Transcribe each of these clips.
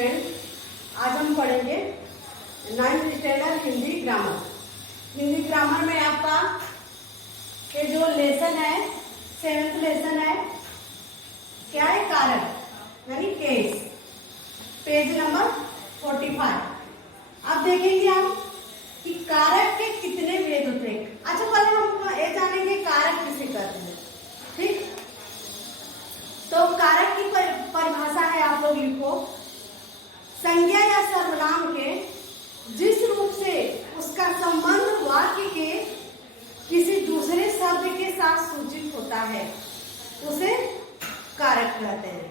Student, आज हम पढ़ेंगे 9th standard Hindi grammar. Hindi grammar में आपका ये जो लेसन है 7th लेसन है, क्या है? कारक यानी केस, पेज नंबर 45। अब देखेंगे हम कि कारक के कितने भेद होते हैं। अच्छा, पहले हम ये जानेंगे कारक किसे कहते हैं। ठीक, तो कारक की परिभाषा है, आप लोग लिखो, संज्ञा या सर्वनाम के जिस रूप से उसका संबंध वाक्य के किसी दूसरे शब्द के साथ सूचित होता है उसे कारक कहते हैं।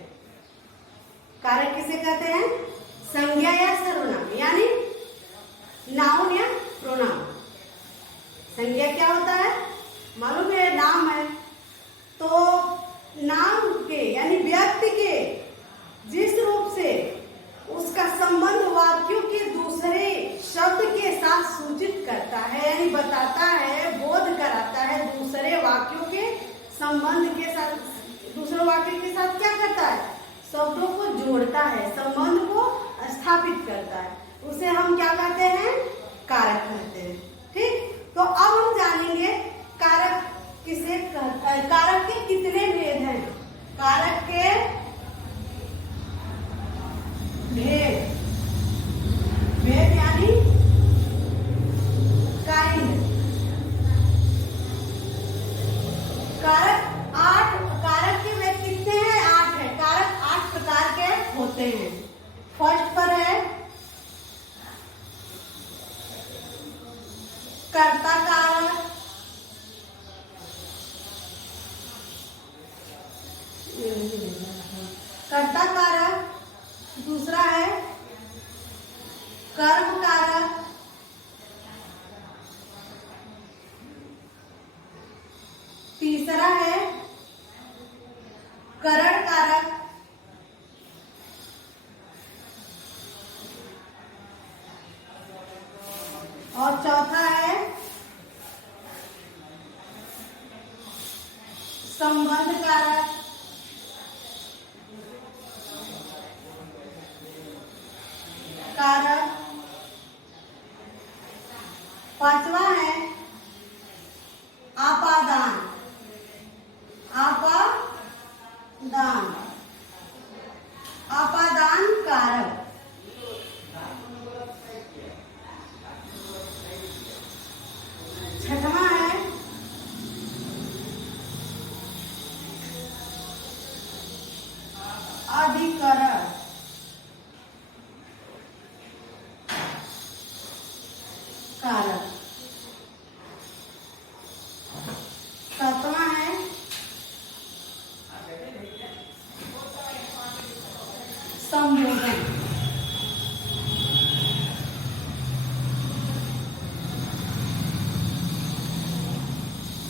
कारक किसे कहते हैं? संज्ञा या सर्वनाम, यानी नाउन या प्रोनाउन। संज्ञा क्या होता है? मालूम है, नाम है, तो नाम के यानी व्यक्ति के जिस रूप से उसका संबंध वाक्यों के दूसरे शब्द के साथ सूचित करता है, यानी बताता है, बोध कराता है, दूसरे वाक्यों के संबंध के साथ, दूसरे वाक्य के साथ क्या करता है? शब्दों को जोड़ता है, संबंध को स्थापित करता है, उसे हम क्या कहते हैं? कारक कहते हैं। ठीक, तो अब हम जानेंगे कारक किसे कहता है, कारक के कितने भेद हैं। कारक के भेद, भेद यानी काइंड। कारक 8, कारक के भेद कितने हैं? 8 है। कारक 8 प्रकार के होते हैं। फर्स्ट पर है कर्ता कारक, कर्ता कारक। दूसरा है कर्म कारक, तीसरा है करण कारक, और चौथा है संबंध कारक। कारक पांचवा है आपादान, आपादान, आपादान कारक। छठवां है अधिकरण कारक। सातवां है संबोधन।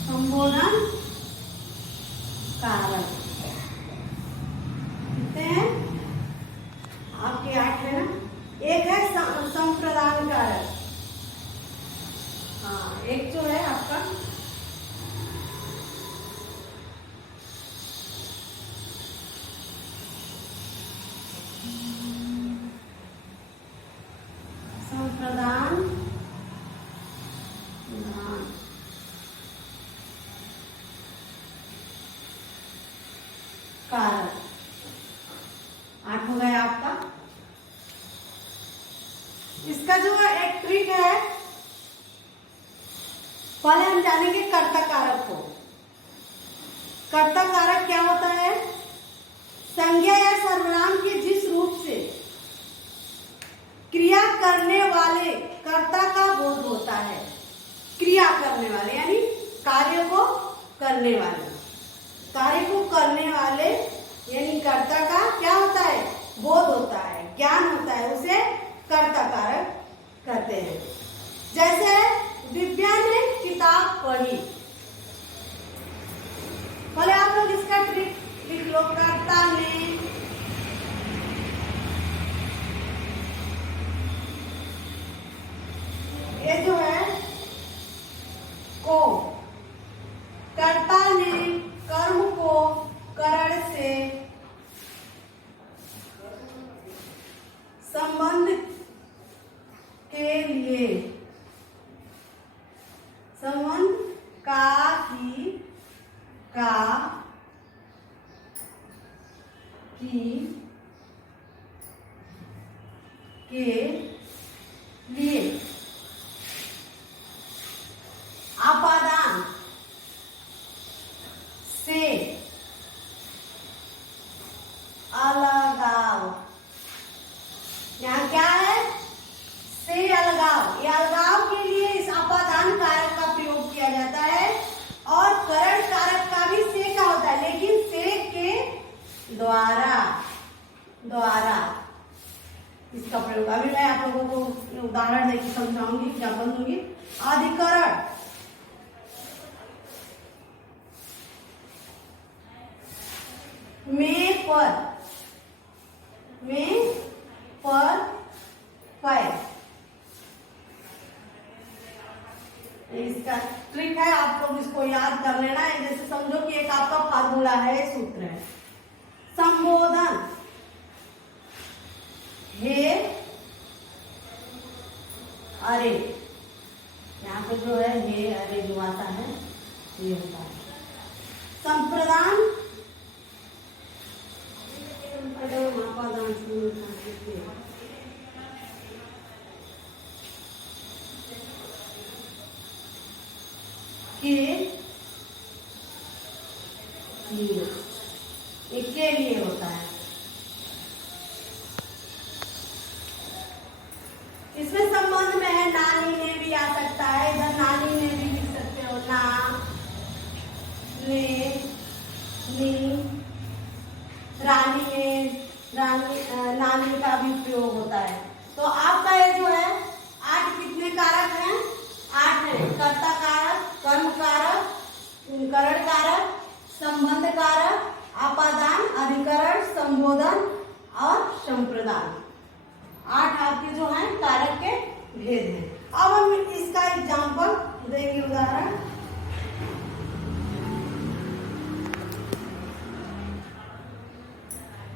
संबोधन कारक कितने हैं? आपके 8 है ना। एक है संप्रदान कारक। हाँ, एक जो है आपका संप्रदान कारक। 8 हो गया आपका। इसका जो है एक ट्रिक है, पहले हम जानेंगे कर्ता कारक को। कर्ता कारक क्या होता है? संज्ञा या सर्वनाम के जिस रूप से क्रिया करने वाले कर्ता का बोध होता है। क्रिया करने वाले यानी कार्य को करने वाले, कार्य को करने वाले यानी कर्ता का क्या होता है? बोध होता है, ज्ञान होता है, उसे कर्ता कारक कहते हैं। जैसे दिव्या ने किताब पढ़ी, पहले आप लोग इसका ट्रिक लिख लो। कर्ता ने, ये जो है को, कर्ता ने कर्म को करण से संबंध के लिए, संबंध का की का की के लिए आपादान से अलगाव। यहाँ क्या है? से अलगाव। ये अलगाव के लिए इस आपादान कारक का प्रयोग किया जाता है और करण कारक का भी से का होता है, लेकिन से के द्वारा इसका प्रयोग। अभी मैं आप लोगों को उदाहरण देकर समझाऊंगी, एग्जाम्पल दूंगी। अधिकरण, में पर इसका ट्रिक है, आप लोग इसको याद कर लेना है। जैसे समझो कि एक आपका फार्मूला है, सूत्र है। संबोधन, हे अरे, यहाँ पे जो है हे अरे जो आता है ये होता है। संप्रदान, के लिए होता है। इसमें संबंध में है, नानी ने भी आ सकता है, इधर नानी ने भी लिख सकते हो, ना ने नी, रानी में नानी का भी प्रयोग होता है। तो आपका ये जो है 8 कितने कारक हैं? 8 है। कर्ता कारक, कर्म कारक, करण कारक, संबंध कारक, आपादान, अधिकरण, संबोधन और संप्रदान। 8 आपके जो हैं कारक के भेद हैं। अब हम इसका एग्जाम्पल देंगे, उदाहरण।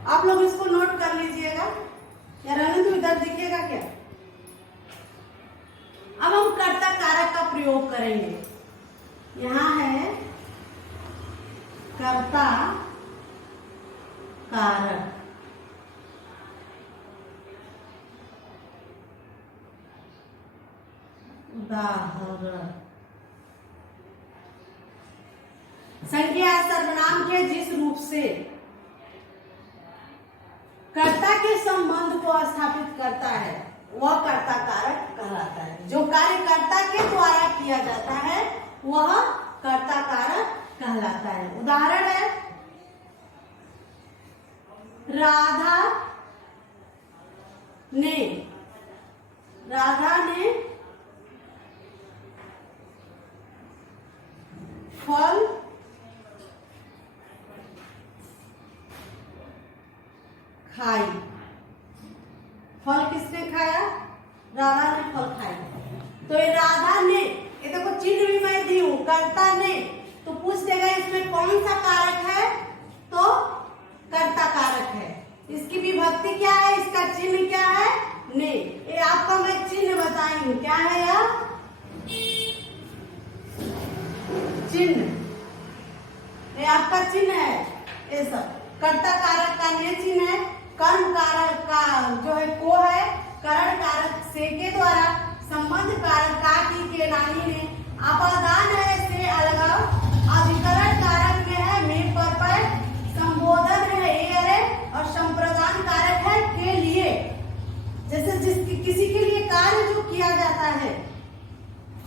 आप लोग इसको नोट कर लीजिएगा, या रहने तो इधर दिखेगा क्या? अब हम कर्ता कारक का प्रयोग करेंगे। यहाँ है कर्ता कारक, उदाहरण। संज्ञा सर्वनाम के जिस रूप से कर्ता के संबंध को स्थापित करता है वह कर्ता कारक कहलाता है। जो कार्य कर्ता के द्वारा किया जाता है वह कर्ता कारक कहलाता है। उदाहरण है, राधा ने फल खाई। फल किसने खाया? राधा ने फल खाई। तो ये राधा ने, ये देखो चिन्ह भी मैं दी हूं, कर्ता ने, तो पूछ देगा इसमें कौन सा कारक है? तो कर्ता कारक है। इसकी विभक्ति क्या है? इसका चिन्ह क्या है? ने। ये आपका मैं चिन्ह बताई हूं, क्या है यह? चिन्ह, ये आपका चिन्ह है। ये सब कर्ता कारक का ने चिन्ह है। कर्म कारक का जो है को है, करण कारक से के द्वारा, संबंध कारक का की के नानी ने, आपादान है से अलगाव, अधिकरण कारक में है में पर, संबोधन है ए अरे, और संप्रदान कारक है के लिए। जैसे किसी के लिए कार्य जो किया जाता है।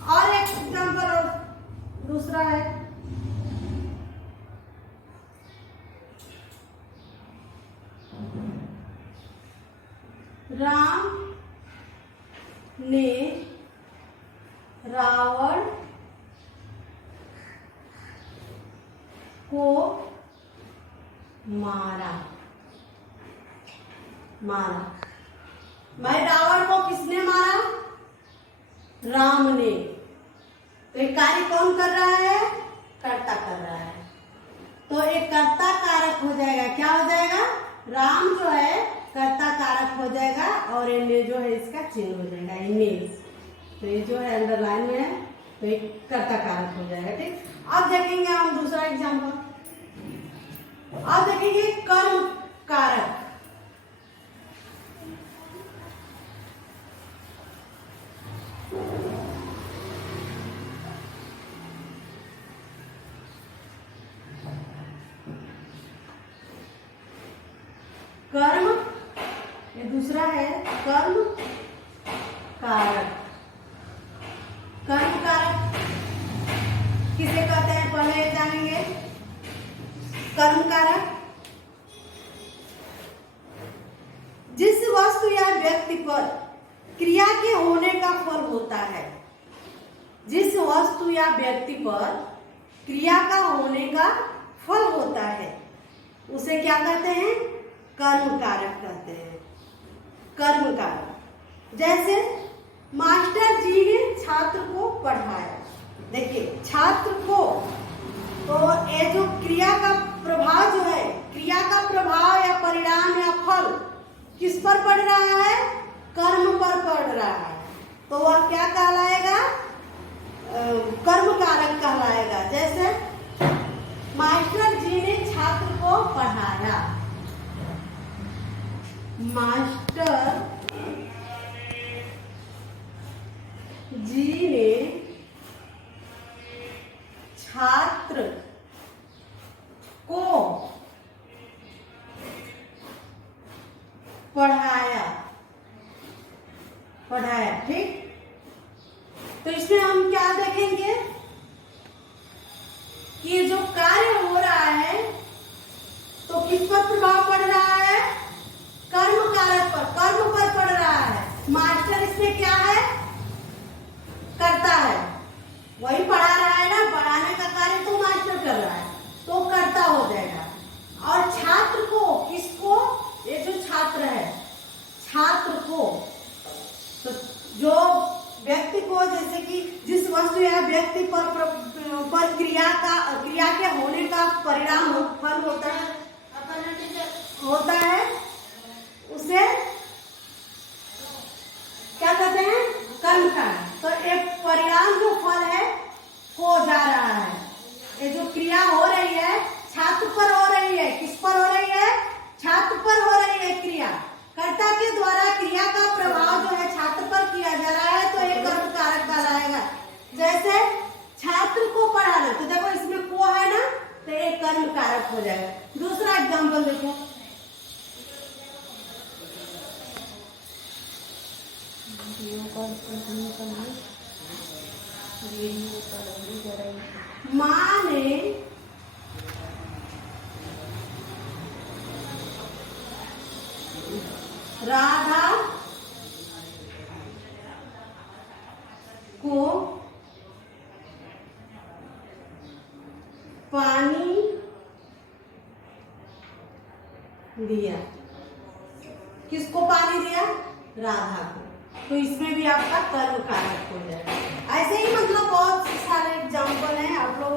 और एक एग्जाम्पल और दूसरा है, राम ने रावण को मारा। मैं रावण को किसने मारा? राम ने। तो एक कार्य कौन कर रहा है? कर्ता कर रहा है। तो एक कर्ता कारक हो जाएगा। क्या हो जाएगा? राम जो है कर्ता कारक हो जाएगा और ने जो है इसका चिन्ह हो जाएगा ने। तो ये जो है अंडरलाइन में है तो एक कर्ता कारक हो जाएगा। ठीक, अब देखेंगे हम दूसरा एग्जाम्पल। अब देखेंगे कर्म कारक। कर्म, ये दूसरा है कर्म कारक। कर्म कारक किसे कहते हैं पहले जानेंगे। कर्म कारक जिस वस्तु या व्यक्ति पर क्रिया के होने का फल होता है। जिस वस्तु या व्यक्ति पर क्रिया का होने का फल होता है उसे क्या कहते हैं, कर्म कारक कहते हैं। कर्म कारक जैसे मास्टर जी ने छात्र को पढ़ाया। देखिए छात्र को, तो ये जो क्रिया का प्रभाव जो है, क्रिया का प्रभाव या परिणाम या फल किस पर पड़ रहा है, कर्म पर पड़ रहा है। तो वह क्या कहलाएगा, कर्म कारक कहलाएगा। जैसे मास्टर जी ने छात्र को पढ़ाया। मास्टर जी ने छात्र को पढ़ाया। ठीक, तो इसमें हम क्या देखेंगे कि ये जो कार्य हो रहा है तो किस पर प्रभाव पड़ रहा है, कर्म कारक पर, कर्म पर पड़ रहा है। मास्टर इसमें क्या है, करता है, वही पढ़ा रहा है ना, पढ़ाने का कार्य तो मास्टर कर रहा है तो करता हो जाएगा। और छात्र को, किसको, ये जो छात्र है, छात्र को, तो जो व्यक्ति को, जैसे कि जिस वस्तु या व्यक्ति पर क्रिया के होने का परिणाम फल होता है उसे क्या कहते हैं, कर्म कारक। तो एक परिणाम जो फल है हो जा रहा है, ये जो क्रिया हो रही है छात्र पर हो रही है। किस पर हो रही है, छात्र पर हो रही है क्रिया। कर्ता के द्वारा क्रिया का प्रभाव जो है छात्र पर किया जा रहा है तो एक कर्म कारक कहलाएगा। जैसे छात्र को पढ़ाना, तो देखो इसमें को है ना, तो एक कर्म कारक हो जाएगा। दूसरा एग्जाम्पल देखो, माँ ने राधा को पानी दिया। किसको पानी दिया, राधा को। तो इसमें भी आपका कर्म कारक हो जाएगा। ऐसे ही मतलब बहुत सारे एग्जाम्पल हैं, आप लोग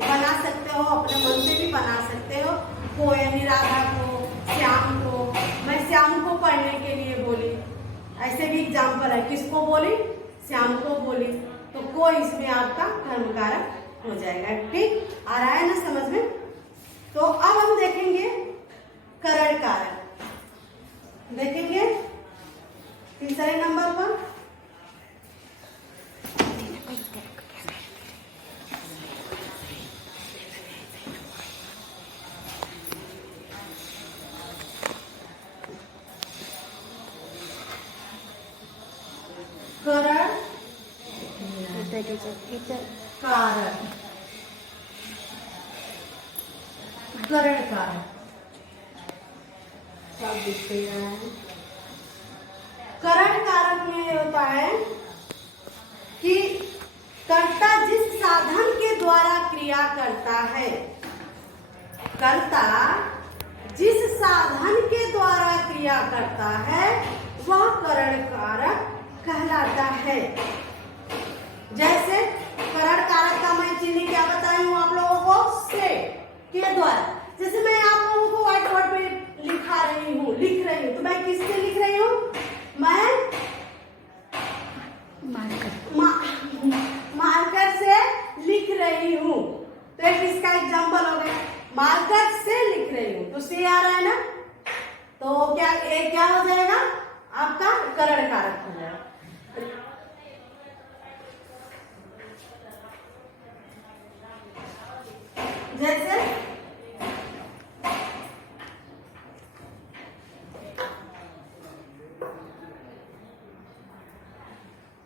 बना सकते हो, अपने मन से भी बना सकते हो। को यानी राधा को, श्याम को, मैं श्याम को पढ़ने के लिए बोली, ऐसे भी एग्जाम्पल है। किसको बोली, श्याम को बोली, तो को इसमें आपका कर्म कारक हो जाएगा। ठीक, आ रहा है ना समझ में। तो अब हम देखेंगे करण कारक। देखेंगे तीसरे नंबर पर करण कारक। करण कारक सब दिखते हैं। करण कारक में होता है कि कर्ता जिस साधन के द्वारा क्रिया करता है, कर्ता जिस साधन के द्वारा क्रिया करता है वह करण कारक कहलाता है। जैसे करण कारक का मैं चिन्ह क्या बताई हूँ आप लोगों को, से के द्वारा। जैसे मैं आप लोगों को व्हाइट बोर्ड पे लिख रही हूँ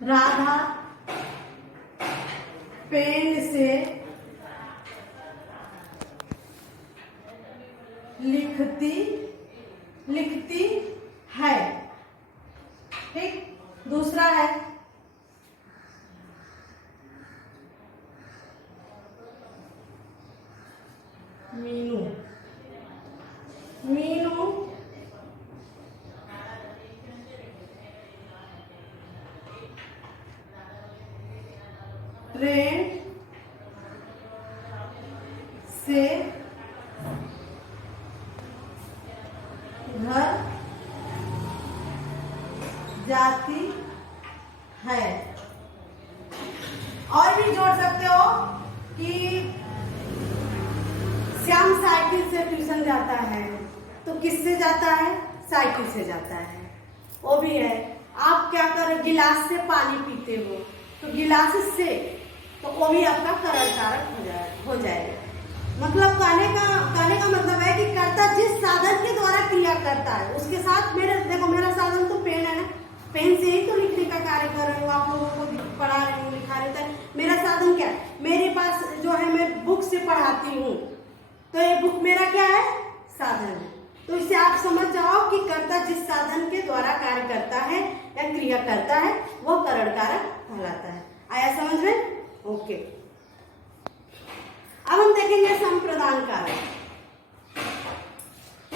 राधा पेन से लिखती है। ठीक, दूसरा है मीनू ट्रेन से घर जाती है। और भी जोड़ सकते हो कि श्याम साइकिल से ट्यूशन जाता है, तो किससे जाता है? साइकिल से जाता है। वो भी है। आप क्या करो, गिलास से पानी पीते हो, तो गिलास से, तो वो भी आपका करण कारक हो जाएगा। मतलब कहने का मतलब है कि कर्ता जिस साधन के द्वारा क्रिया करता है उसके साथ मेरा साधन तो पेन है ना, पेन से ही तो लिखने का कार्य कर रही हूँ, आप लोगों को पढ़ा रही हूँ, लिखा रहता है। मेरा साधन क्या है? मेरे पास जो है, मैं बुक से पढ़ाती हूँ, तो ये बुक मेरा क्या है? साधन है। तो इसे आप समझ जाओ कि कर्ता जिस साधन के द्वारा कार्य करता है या क्रिया करता है वो करण कारक कहलाता है। आया समझ में? ओके। अब हम देखेंगे संप्रदान कारक।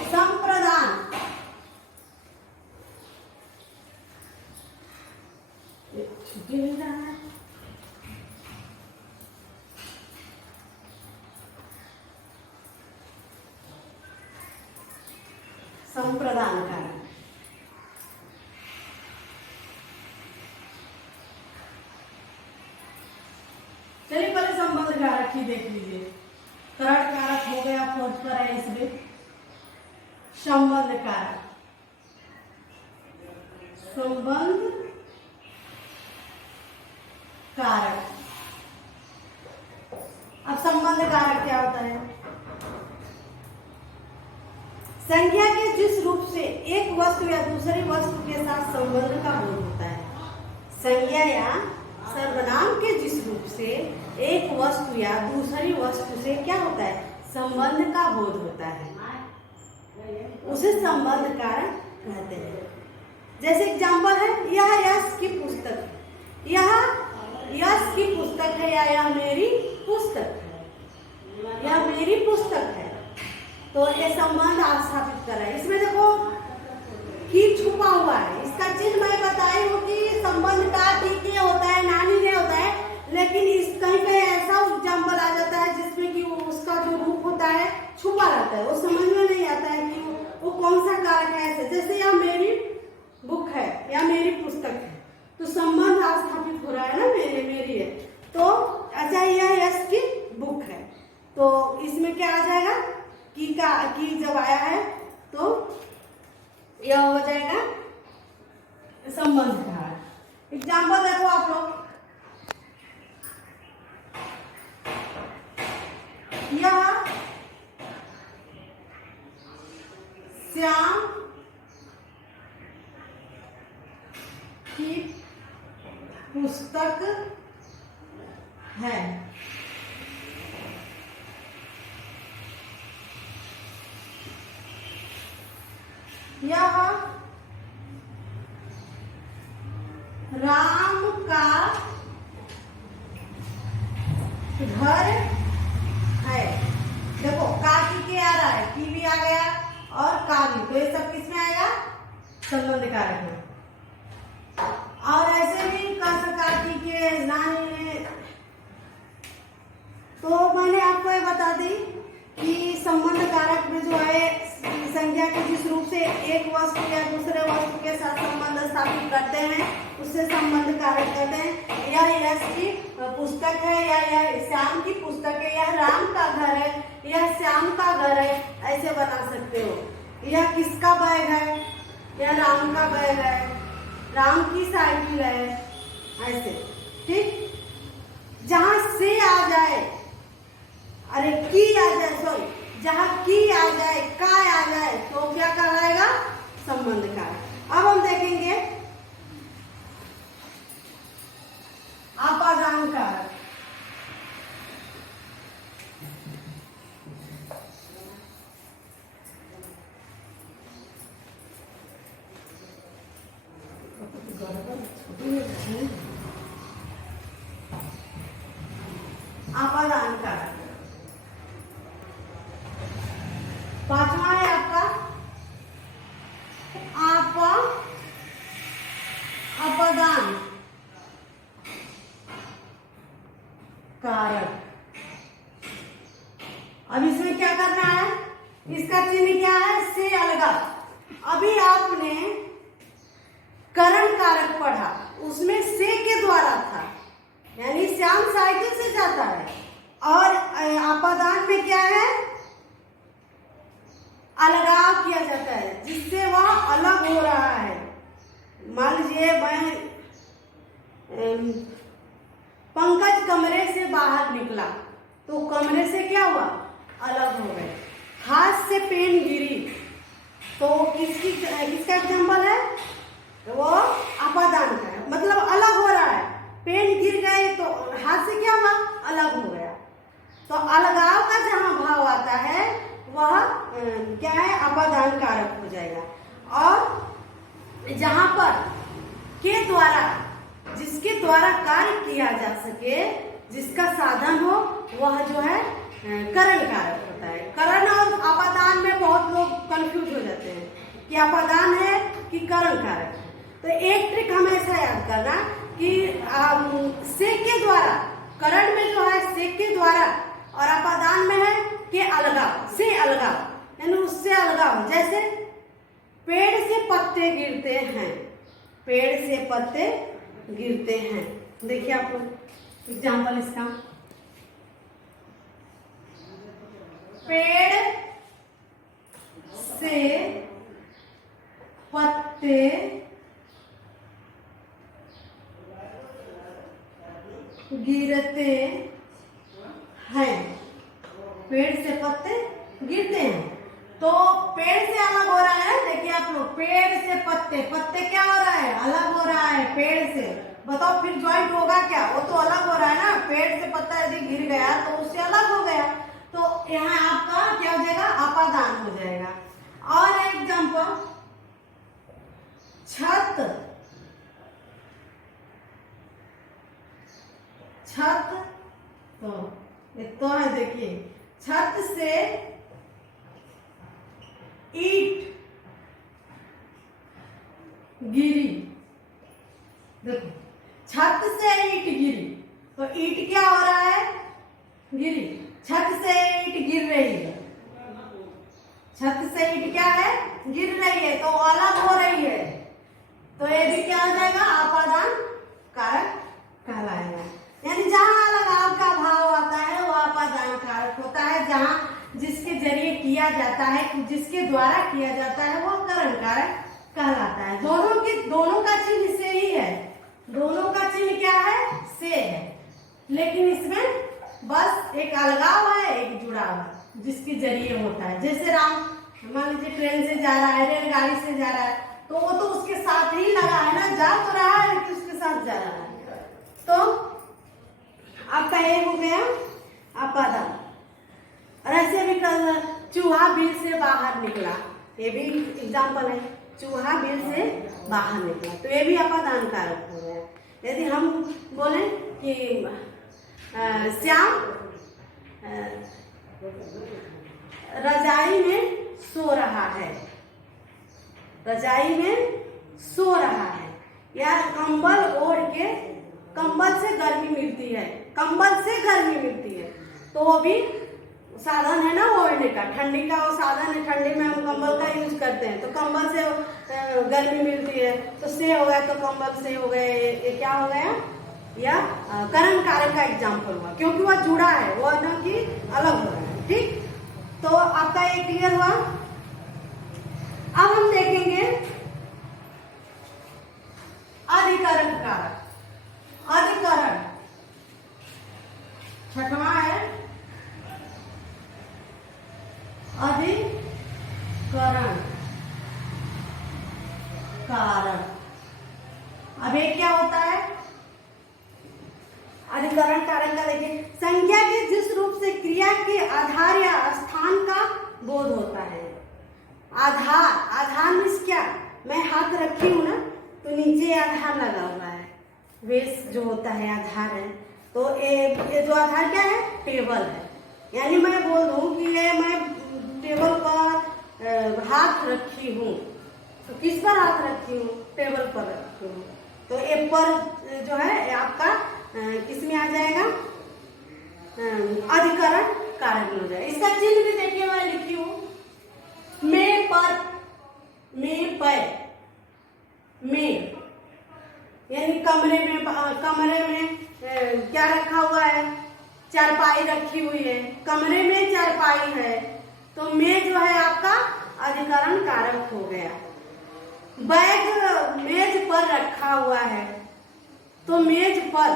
संप्रदान संप्रदान कारक। चलिए पहले संबंध कारक ही देख लीजिए। करण कारक हो गया, फोर्थ पर है इसमें संबंध कारक। संबंध कारक। अब संबंध कारक क्या होता है? संज्ञा के जिस रूप से एक वस्तु या दूसरी वस्तु के साथ संबंध का बोध होता है। संज्ञा या सर्वनाम के जिस रूप से एक वस्तु या दूसरी वस्तु से क्या होता है? संबंध का बोध होता है, उसे संबंध कारक कहते हैं। जैसे एग्जाम्पल है, यह यश की पुस्तक है, यह यश की पुस्तक है, या यह मेरी पुस्तक है, यह मेरी पुस्तक है। तो ये संबंध आप स्थापित कर रहे हैं। इसमें देखो ही छुपा हुआ है, इसका चिन्ह मैं बताई हूँ कि संबंध का ठीक नहीं होता है, नानी नहीं होता है, लेकिन इस कहीं कहीं ऐसा एग्जाम्पल आ जाता है जिसमें कि उसका जो रूप होता है छुपा रहता है, वो समझ में नहीं आता है कि वो कौन सा कारक है। ऐसे जैसे यह मेरी बुक है या मेरी पुस्तक है, तो संबंध स्थापित हो रहा है ना, मेरी है। तो अच्छा, यह यश की बुक है, तो इसमें क्या आ जाएगा? की जब आया है तो यह हो जाएगा संबंध कारक। एग्जाम्पल देखो आप लोग, यह श्याम की पुस्तक है। यह राम का घर है। देखो का की आ रहा है, की भी आ गया और का भी, तो ये सब किसमें आएगा? संबंध कारक में। और ऐसे भी कर सका के नानी, तो मैंने आपको ये बता दी कि संबंध कारक में जो है संज्ञा के जिस रूप से एक वस्तु या दूसरे वस्तु के साथ संबंध स्थापित करते हैं उससे संबंध कारक कहते हैं। यह यश की पुस्तक है, या यह श्याम की पुस्तक है, यह राम का घर है, यह श्याम का घर है, ऐसे बना सकते हो। यह किसका बैग है? यह राम का बैग है, राम की साइकिल है, ऐसे। ठीक, जहां से आ जाए, अरे की आ जाए, सॉरी, जहां की आ जाए, का आ जाए, तो क्या कहलाएगा? संबंध कारक। अब हम देखेंगे अपादान कारक। पांचवा है आपका अपदान कारक। अब इसमें क्या करना है, इसका चिन्ह क्या है, से अलग। अभी आपने करण कारक पढ़ा, उसमें से के द्वारा था, यानी श्याम साइकिल से जाता है, और अपादान में क्या है, अलगाव किया जाता है, जिससे वह अलग हो रहा है। मान लीजिए मैं पंकज कमरे से बाहर निकला, तो कमरे से क्या हुआ, अलग हो गए। हाथ से पेन गिरी, तो किसका एग्जाम्पल है, वो अपादान का है, मतलब अलग हो रहा है। पेन गिर गए तो हाथ से क्या हुआ, अलग हो गया। तो अलगाव का जहां भाव आता है वह क्या है, अपादान कारक हो जाएगा। और जहां पर के द्वारा, जिसके द्वारा कार्य किया जा सके, जिसका साधन हो, वह जो है करण कारक होता है। करण और अपादान में बहुत लोग कंफ्यूज हो जाते हैं कि अपादान है कि करण कारक है। तो एक ट्रिक हमेशा याद करना कि से के द्वारा, करण में जो है से के द्वारा, और अपादान में है के अलगाव, से अलगाव, यानी उससे अलगाव। जैसे पेड़ से पत्ते गिरते हैं, पेड़ से पत्ते गिरते हैं। देखिए आप लोग एग्जाम्पल इसका, पेड़ से पत्ते गिरते हैं, पेड़ से पत्ते गिरते हैं। तो पेड़ से अलग हो रहा है, देखिए आप लोग, पेड़ से पत्ते, पत्ते क्या हो रहा है, अलग हो रहा है पेड़ से। बताओ फिर ज्वाइंट होगा क्या, वो तो अलग हो रहा है ना। पेड़ से पत्ता यदि गिर गया तो उससे अलग हो गया, तो यहाँ आपका क्या हो जाएगा, अपादान हो जाएगा। और एग्जाम्पल, छत, छत तो है, देखिए छत से ईंट गिरी, देखो छत से ईंट गिरी, तो ईंट क्या हो रहा है, गिरी। छत से ईंट गिर रही है, छत से ईंट क्या है, गिर रही है, तो अलग हो रही है, तो ये भी क्या हो जाएगा, अपादान कारक कहलाएगा। यानी जहां अलगाव का भाव आता है वो अपादान कारक होता है। जहां जिसके जरिए किया जाता है, जिसके द्वारा किया जाता है, वो करण कारक कहलाता है। दोनों का चिन्ह से ही है, दोनों का चिन्ह क्या है, से है, लेकिन इसमें बस एक अलगाव है, एक जुड़ाव है, जिसके जरिए होता है। जैसे राम मान लीजिए ट्रेन से जा रहा है, रेलगाड़ी से जा रहा है, तो वो तो उसके साथ ही लगा है ना, जा तो रहा है लेकिन उसके साथ जा रहा है। तो आपका ये हो गया अपादान। और ऐसे भी चूहा बिल से बाहर निकला, ये भी एग्जाम्पल है, चूहा बिल से बाहर निकला, तो ये भी अपादान कारक हो गया। यदि हम बोले कि श्याम रजाई में सो रहा है, रजाई में सो रहा है, या कंबल ओढ़ के, कंबल से गर्मी मिलती है, कंबल से गर्मी मिलती है, तो वो भी साधन है ना ओढ़ने का, ठंडी का वो साधन है, ठंडी में हम कंबल का यूज करते हैं, तो कंबल से गर्मी मिलती है, तो से हो गया, तो कंबल से हो गए, ये क्या हो गया, या करण कारक का एग्जाम्पल हुआ, क्योंकि वह जुड़ा है, वो ना कि अलग हो रहा है। ठीक, तो आपका ये क्लियर हुआ। अब हम देखेंगे अधिकरण कारक। अधिकरण छठवां है, अधिकरण कारक। अब ये क्या होता है, अधिकरण कारक का देखिए, संज्ञा के जिस रूप से क्रिया के आधार या स्थान का बोध होता है। आधार, आधार मीन्स क्या, मैं हाथ रखी हूं ना, तो तो नीचे आधार लगा हुआ है, बेस जो होता है आधार है। तो ये जो आधार क्या है, टेबल है। यानी मैं बोल दूं कि ये मैं टेबल पर हाथ रखी हूँ, तो किस पर हाथ रखी हूँ, टेबल पर रखी हूँ। तो ए पर जो है आपका किस में आ जाएगा, अधिकरण कारक में हो जाएगा। इसका चिन्ह भी देखिए मैं लिखी हूँ, में पर, में पर, में यानी कमरे में क्या रखा हुआ है, चारपाई रखी हुई है, कमरे में चारपाई है, तो में जो है आपका अधिकरण कारक हो गया। बैग मेज पर रखा हुआ है, तो मेज पर,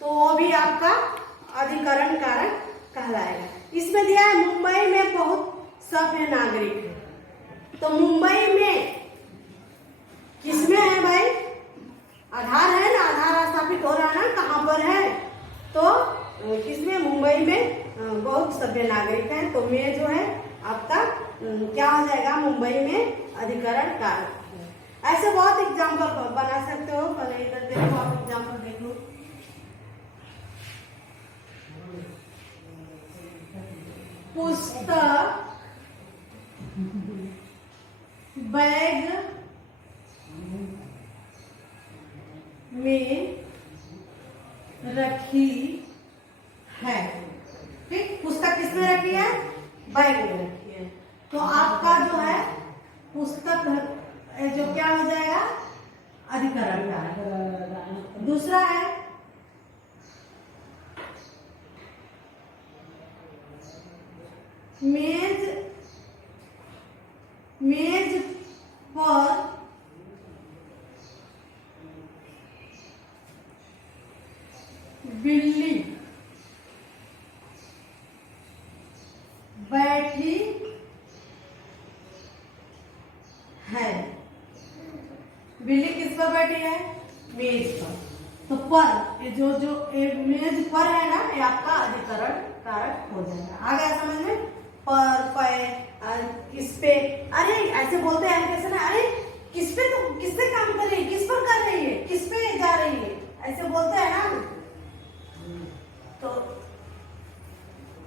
तो वो भी आपका अधिकरण कारक कहलाएगा। इसमें दिया है मुंबई में बहुत सभ्य नागरिक है, तो मुंबई में किसमें है भाई, आधार है ना, आधार स्थापित हो रहा है ना, कहाँ पर है, तो किसमें, मुंबई में बहुत सभ्य नागरिक है, तो में जो है आपका क्या हो जाएगा, मुंबई में अधिकरण कारक है। ऐसे बहुत एग्जाम्पल बना सकते हो। पहले इधर देखो, आप एग्जाम्पल देख लो। पुस्तक बैग में रखी है, ठीक, पुस्तक किसमें रखी है, बैग में रखी है, तो आपका जो है पुस्तक जो क्या हो जाएगा, अधिकरण कारक। दूसरा है मेज, मेज पर बिल्ली बैठी है, बिल्ली किस पर बैठी है, मेज पर, तो पर, ये जो मेज पर है ना, ये आपका अधिकरण कारक हो जाएगा। आ गया समझ में, पर, किस पे, अरे ऐसे बोलते हैं कैसे ना, अरे किस पे, तुम किस पे काम कर रही है, किस पर कर रही है, किस पे जा रही है, ऐसे बोलते हैं ना। तो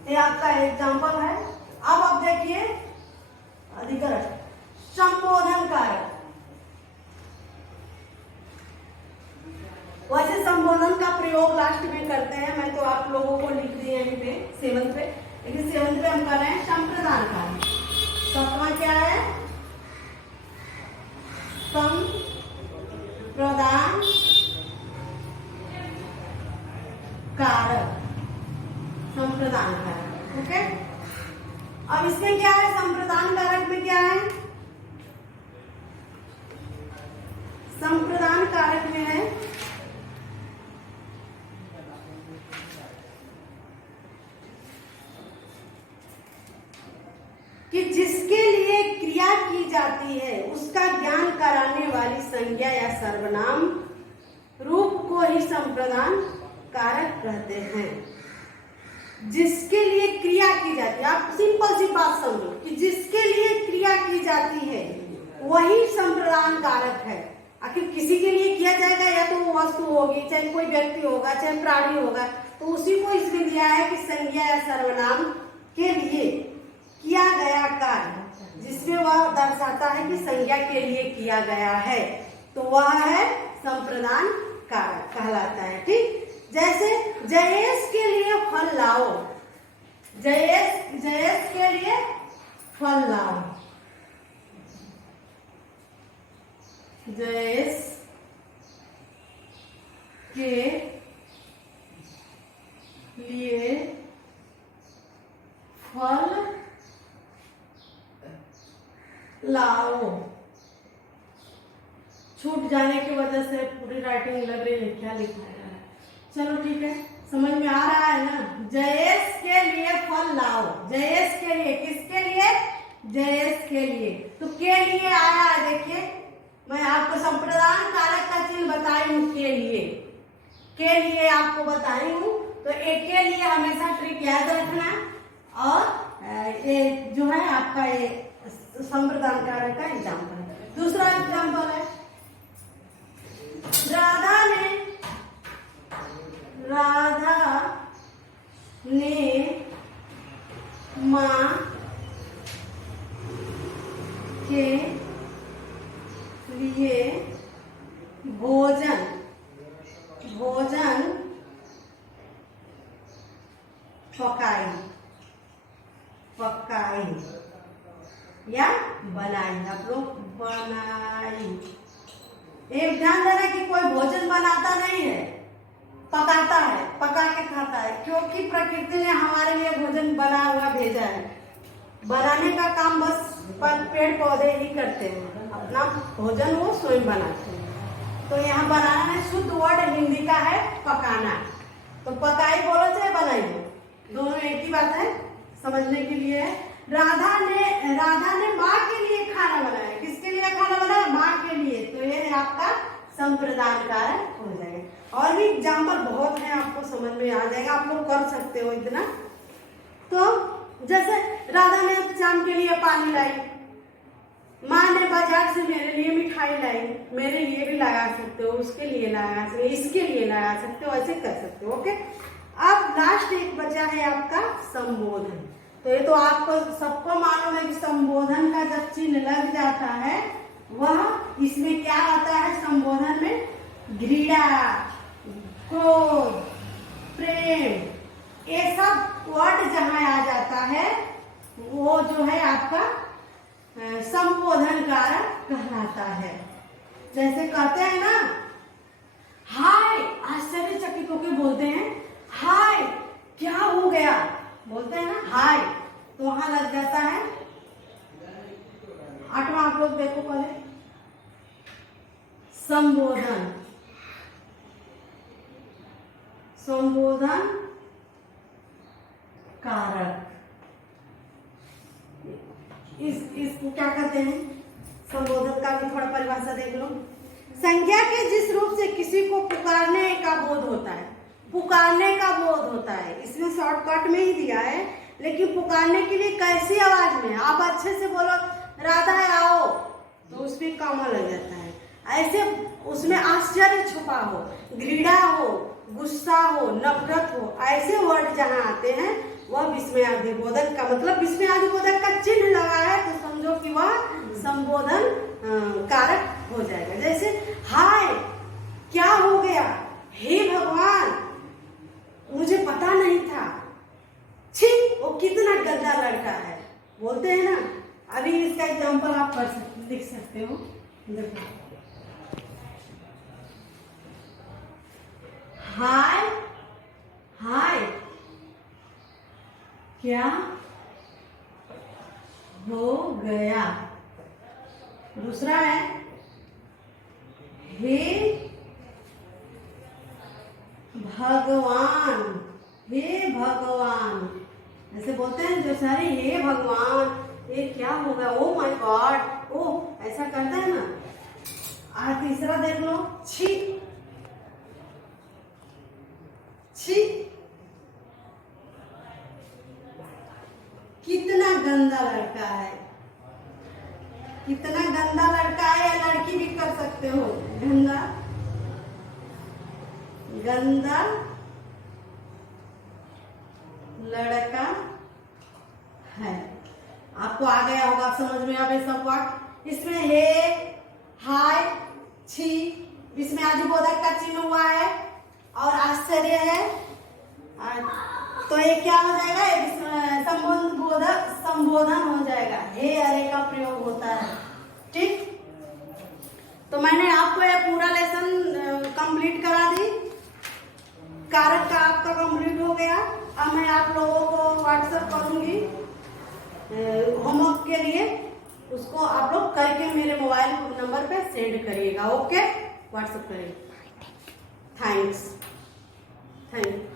ये आपका एग्जाम्पल है। अब आप देखिए अधिकरण, संबोधन कारक। वैसे संबोधन का प्रयोग लास्ट में करते हैं, मैं तो आप लोगों को लिख दी है यहीं पे 7th पे, लेकिन 7th पे हम कर रहे हैं संप्रदान कारक। सातवां क्या है, संप्रदान कारक, संप्रदान कारक, ओके। अब इसमें क्या है, संप्रदान कारक में क्या है, संप्रदान कारक में है कि जिसके लिए क्रिया की जाती है उसका ज्ञान कराने वाली संज्ञा या सर्वनाम रूप को ही संप्रदान कारक कहते हैं। जिसके लिए क्रिया की जाती है, आप सिंपल सी बात समझो कि जिसके लिए क्रिया की जाती है वही संप्रदान कारक है। आखिर किसी के लिए किया जाएगा, या तो वो वस्तु होगी, चाहे कोई व्यक्ति होगा, चाहे प्राणी होगा, तो उसी को इसमें दिया है कि संज्ञा या सर्वनाम के लिए किया गया कार्य जिसमें वह दर्शाता है कि संज्ञा के लिए किया गया है, तो वह है संप्रदान कारक कहलाता है, ठीक। जैसे जयेश के लिए फल लाओ, जयेश के लिए फल लाओ, जयेश के लिए फल लाओ। छूट जाने की वजह से पूरी राइटिंग लग रही है, क्या लिखा है, चलो ठीक है, समझ में आ रहा है ना। जयेश के लिए फल लाओ, जयेश के लिए, किसके लिए, जयेश के लिए, तो के लिए आया है। देखिए मैं आपको संप्रदान कारक का चिन्ह बताई हूँ, के लिए आपको बताई हूँ, तो एक के लिए हमेशा ट्रिक याद रखना। और ये जो है आपका ये संप्रदान कारक का एग्जाम्पल है। दूसरा एग्जाम्पल है भोजन, भोजन पकाई, पकाई या बनाई। आप लोग बनाई। एक ध्यान देना कि कोई भोजन बनाता नहीं है, पकाता है, पका के खाता है, क्योंकि प्रकृति ने हमारे लिए भोजन बना हुआ भेजा है। बनाने का काम बस पेड़ पौधे ही करते हैं, अपना भोजन वो स्वयं बनाते हैं। तो यहाँ बनाना है, शुद्ध वर्ड हिंदी का है पकाना। तो पकाई बोलो चाहे बनाई बोलो, दोनों एक ही बात है, समझने के लिए है। राधा ने माँ के लिए खाना बनाया। किसके लिए खाना बनाया? माँ के लिए। तो ये आपका संप्रदान कारक हो जाएगा। और भी एग्जाम्पल बहुत है, आपको समझ में आ जाएगा, आप लोग कर सकते हो इतना। तो जैसे राधा ने शाम के लिए पानी लाई, माँ ने बाजार से मेरे लिए मिठाई लाई, मेरे लिए भी लगा सकते हो, उसके लिए लगा सकते हो, इसके लिए लगा सकते हो, ऐसे कर सकते हो। ओके, अब लास्ट एक बचा है आपका संबोधन। तो ये तो आपको सबको मालूम है कि संबोधन का जब चिन्ह लग जाता है, वह इसमें क्या आता है? संबोधन में घृणा, क्रोध, प्रेम, ये सब वर्ड जहां आ जाता है वो जो है आपका संबोधन कारक कहलाता है। जैसे कहते हैं ना, हाय, आश्चर्यचकित होकर बोलते हैं, हाय क्या हो गया, बोलते हैं ना हाय, तो वहां लग जाता है। आठवां आप लोग देखो पहले, संबोधन, संबोधन कारक। इसको क्या कहते हैं? संबोधन का भी थोड़ा परिभाषा देख लो। संज्ञा के जिस रूप से किसी को पुकारने का बोध होता है, पुकारने का बोध होता है, इसमें शॉर्टकट में ही दिया है, लेकिन पुकारने के लिए कैसी आवाज में? आप अच्छे से बोलो राधा आओ, तो उसमें कामा लग जाता है। ऐसे उसमें आश्चर्य छुपा हो, घृणा हो, गुस्सा हो, नफरत हो, ऐसे वर्ड जहाँ आते हैं वह विस्मयादिबोधक का, मतलब विस्मयादिबोधक का चिन्ह लगा है तो समझो कि वह संबोधन कारक हो जाएगा। जैसे हाय क्या हो गया, हे भगवान मुझे पता नहीं था, छी वो कितना गंदा लड़का है, बोलते हैं ना। अभी इसका एग्जांपल आप लिख सकते हो। देखो, हाय, हाय क्या हो गया। दूसरा है हे भगवान, हे भगवान, ऐसे बोलते हैं जो सारे, हे भगवान ये क्या हो गया, ओ माय गॉड, ओ ऐसा करता है ना। और तीसरा देख लो, छी, छी कितना गंदा लड़का है, कितना गंदा लड़का है, या लड़की भी कर सकते हो, गंदा, गंदा लड़का है। आपको आ गया होगा समझ में अब ये सब वाक्य। इसमें हे, हाय, छी, इसमें आदिबोधक का चिन्ह हुआ है और आश्चर्य है। तो ये क्या हो जाएगा? संबोधन हो जाएगा, हे अरे का प्रयोग होता है। ठीक, तो मैंने आपको ये पूरा लेसन कंप्लीट करा दी, कारक का आपका कंप्लीट हो गया। अब मैं आप लोगों को व्हाट्सएप करूंगी होमवर्क के लिए, उसको आप लोग करके मेरे मोबाइल नंबर पे सेंड करिएगा। ओके, व्हाट्सएप करिएगा। Thanks, thank you.